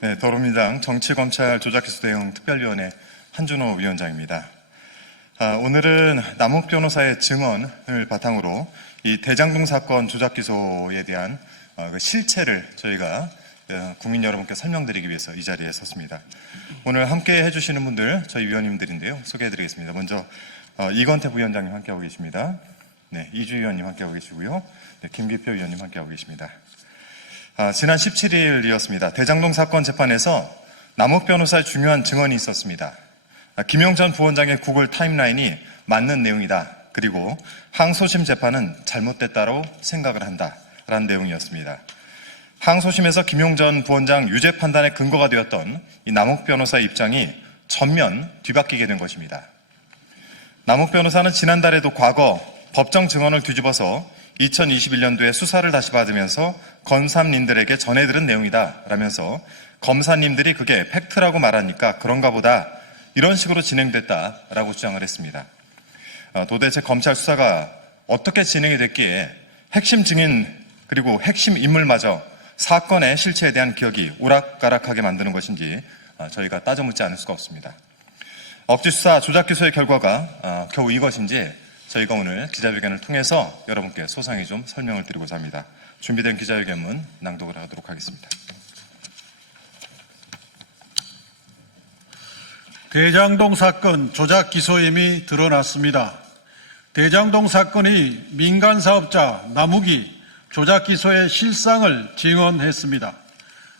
네, 더불어민주당 정치검찰 조작기소대응 특별위원회 한준호 위원장입니다. 오늘은 남욱 변호사의 증언을 바탕으로 이 대장동 사건 조작기소에 대한 그 실체를 저희가 국민 여러분께 설명드리기 위해서 이 자리에 섰습니다. 오늘 함께 해주시는 분들 저희 위원님들인데요. 소개해드리겠습니다. 먼저 이건태 부위원장님 함께하고 계십니다. 네, 이주 위원님 함께하고 계시고요. 네, 김기표 위원님 함께하고 계십니다. 지난 17일이었습니다. 대장동 사건 재판에서 남욱 변호사의 중요한 증언이 있었습니다. 김용전 부원장의 구글 타임라인이 맞는 내용이다. 그리고 항소심 재판은 잘못됐다고 생각을 한다라는 내용이었습니다. 항소심에서 김용전 부원장 유죄 판단의 근거가 되었던 이 남욱 변호사의 입장이 전면 뒤바뀌게 된 것입니다. 남욱 변호사는 지난달에도 과거 법정 증언을 뒤집어서 2021년도에 수사를 다시 받으면서 검사님들에게 전해들은 내용이다 라면서 검사님들이 그게 팩트라고 말하니까 그런가 보다 이런 식으로 진행됐다라고 주장을 했습니다. 도대체 검찰 수사가 어떻게 진행이 됐기에 핵심 증인 그리고 핵심 인물마저 사건의 실체에 대한 기억이 오락가락하게 만드는 것인지 저희가 따져묻지 않을 수가 없습니다. 억지수사 조작기소의 결과가 겨우 이것인지 저희가 오늘 기자회견을 통해서 여러분께 소상히 좀 설명을 드리고자 합니다. 준비된 기자회견문 낭독을 하도록 하겠습니다. 대장동 사건 조작 기소임이 드러났습니다. 대장동 사건의 민간 사업자 남욱이 조작 기소의 실상을 증언했습니다.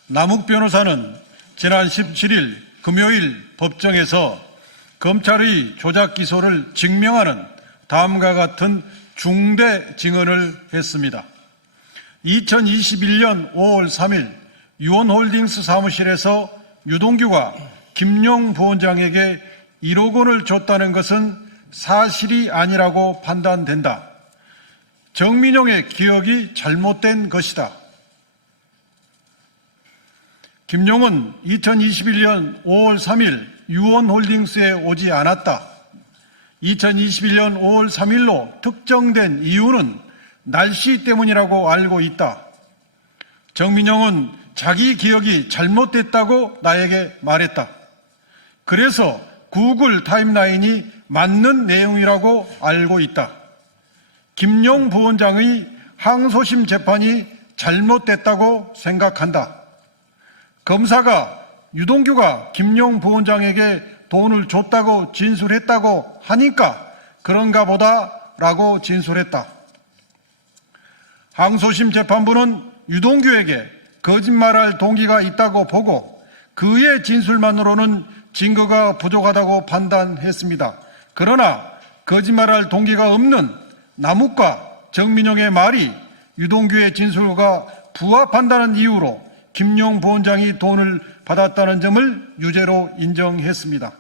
남욱 변호사는 지난 17일 금요일 법정에서 검찰의 조작 기소를 증명하는 다음과 같은 중대 증언을 했습니다. 2021년 5월 3일 유원홀딩스 사무실에서 유동규가 김용 부원장에게 1억 원을 줬다는 것은 사실이 아니라고 판단된다. 정민용의 기억이 잘못된 것이다. 김용은 2021년 5월 3일 유원홀딩스에 오지 않았다. 2021년 5월 3일로 특정된 이유는 날씨 때문이라고 알고 있다. 정민용은 자기 기억이 잘못됐다고 나에게 말했다. 그래서 구글 타임라인이 맞는 내용이라고 알고 있다. 김용 부원장의 항소심 재판이 잘못됐다고 생각한다. 검사가 유동규가 김용 부원장에게 돈을 줬다고 진술했다고 하니까 그런가 보다라고 진술했다. 항소심 재판부는 유동규에게 거짓말할 동기가 있다고 보고 그의 진술만으로는 증거가 부족하다고 판단했습니다. 그러나 거짓말할 동기가 없는 남욱과 정민용의 말이 유동규의 진술과 부합한다는 이유로 김용 부원장이 돈을 받았다는 점을 유죄로 인정했습니다.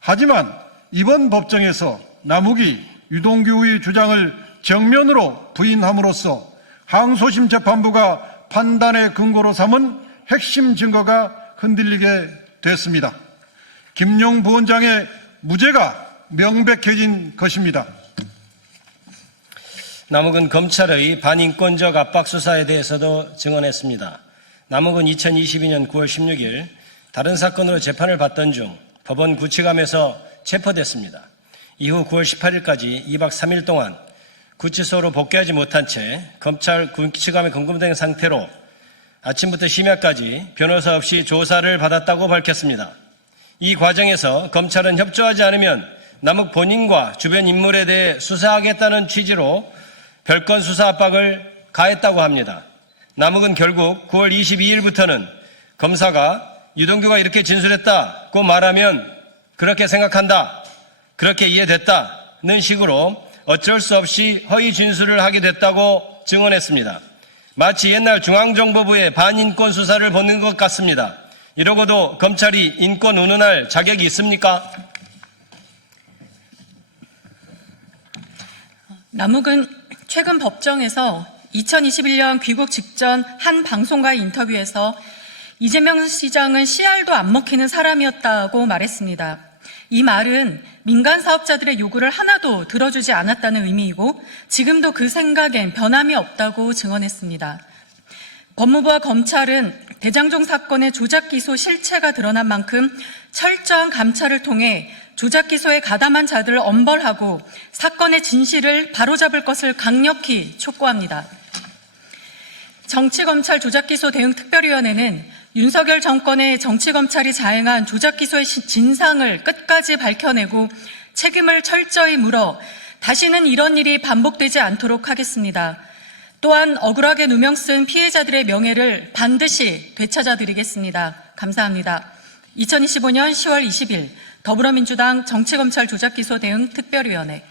하지만 이번 법정에서 남욱이 유동규의 주장을 정면으로 부인함으로써 항소심 재판부가 판단의 근거로 삼은 핵심 증거가 흔들리게 됐습니다. 김용 부원장의 무죄가 명백해진 것입니다. 남욱은 검찰의 반인권적 압박 수사에 대해서도 증언했습니다. 남욱은 2022년 9월 16일 다른 사건으로 재판을 받던 중 법원 구치감에서 체포됐습니다. 이후 9월 18일까지 2박 3일 동안 구치소로 복귀하지 못한 채 검찰 구치감에 감금된 상태로 아침부터 심야까지 변호사 없이 조사를 받았다고 밝혔습니다. 이 과정에서 검찰은 협조하지 않으면 남욱 본인과 주변 인물에 대해 수사하겠다는 취지로 별건 수사 압박을 가했다고 합니다. 남욱은 결국 9월 22일부터는 검사가 유동규가 이렇게 진술했다고 말하면 그렇게 생각한다, 그렇게 이해됐다는 식으로 어쩔 수 없이 허위 진술을 하게 됐다고 증언했습니다. 마치 옛날 중앙정보부의 반인권 수사를 보는 것 같습니다. 이러고도 검찰이 인권 운운할 자격이 있습니까? 남욱은 최근 법정에서 2021년 귀국 직전 한 방송과의 인터뷰에서 이재명 시장은 씨알도 안 먹히는 사람이었다고 말했습니다. 이 말은 민간 사업자들의 요구를 하나도 들어주지 않았다는 의미이고 지금도 그 생각엔 변함이 없다고 증언했습니다. 법무부와 검찰은 대장동 사건의 조작 기소 실체가 드러난 만큼 철저한 감찰을 통해 조작 기소에 가담한 자들을 엄벌하고 사건의 진실을 바로잡을 것을 강력히 촉구합니다. 정치검찰 조작기소 대응특별위원회는 윤석열 정권의 정치검찰이 자행한 조작기소의 진상을 끝까지 밝혀내고 책임을 철저히 물어 다시는 이런 일이 반복되지 않도록 하겠습니다. 또한 억울하게 누명 쓴 피해자들의 명예를 반드시 되찾아드리겠습니다. 감사합니다. 2025년 10월 20일 더불어민주당 정치검찰 조작기소 대응 특별위원회.